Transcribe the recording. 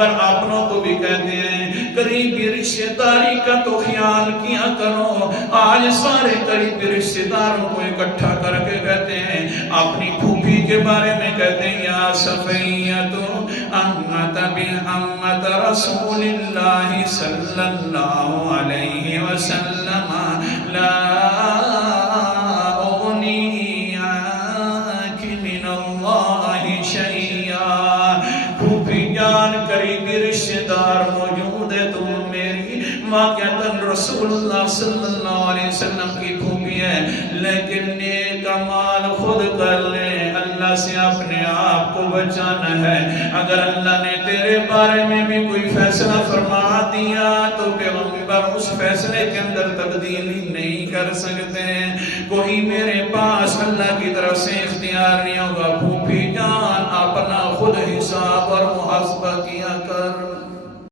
پیغمبر اپنوں کو بھی کہتے ہیں قریبی رشتہ داری کا تو خیال کیا کرو. آج سارے قریبی رشتہ داروں کو اکٹھا کر کے کہتے ہیں اپنی پھوپھی کے بارے میں کہتے ہیں یا صفیۃ امت بامت رسول اللہ صلی اللہ علیہ وسلم لا اغنی عنک من اللہ شیئا. پھوپھی جان قریبی رشتہ دار موجود ہے تو میری واقعتاً رسول اللہ صلی اللہ علیہ وسلم کی پھوپھی ہے لیکن نیک اعمال خود کر لے. اللہ سے اپنے آپ کو بچانا ہے. اگر اللہ نے تیرے بارے میں بھی کوئی فیصلہ فرما دیا تو پیغمبر اس فیصلے کے اندر تبدیلی نہیں کر سکتے. کوئی میرے پاس اللہ کی طرف سے اختیار نہیں ہوگا. پھوپھی جان اپنا خود حساب اور محاسبہ کیا کر.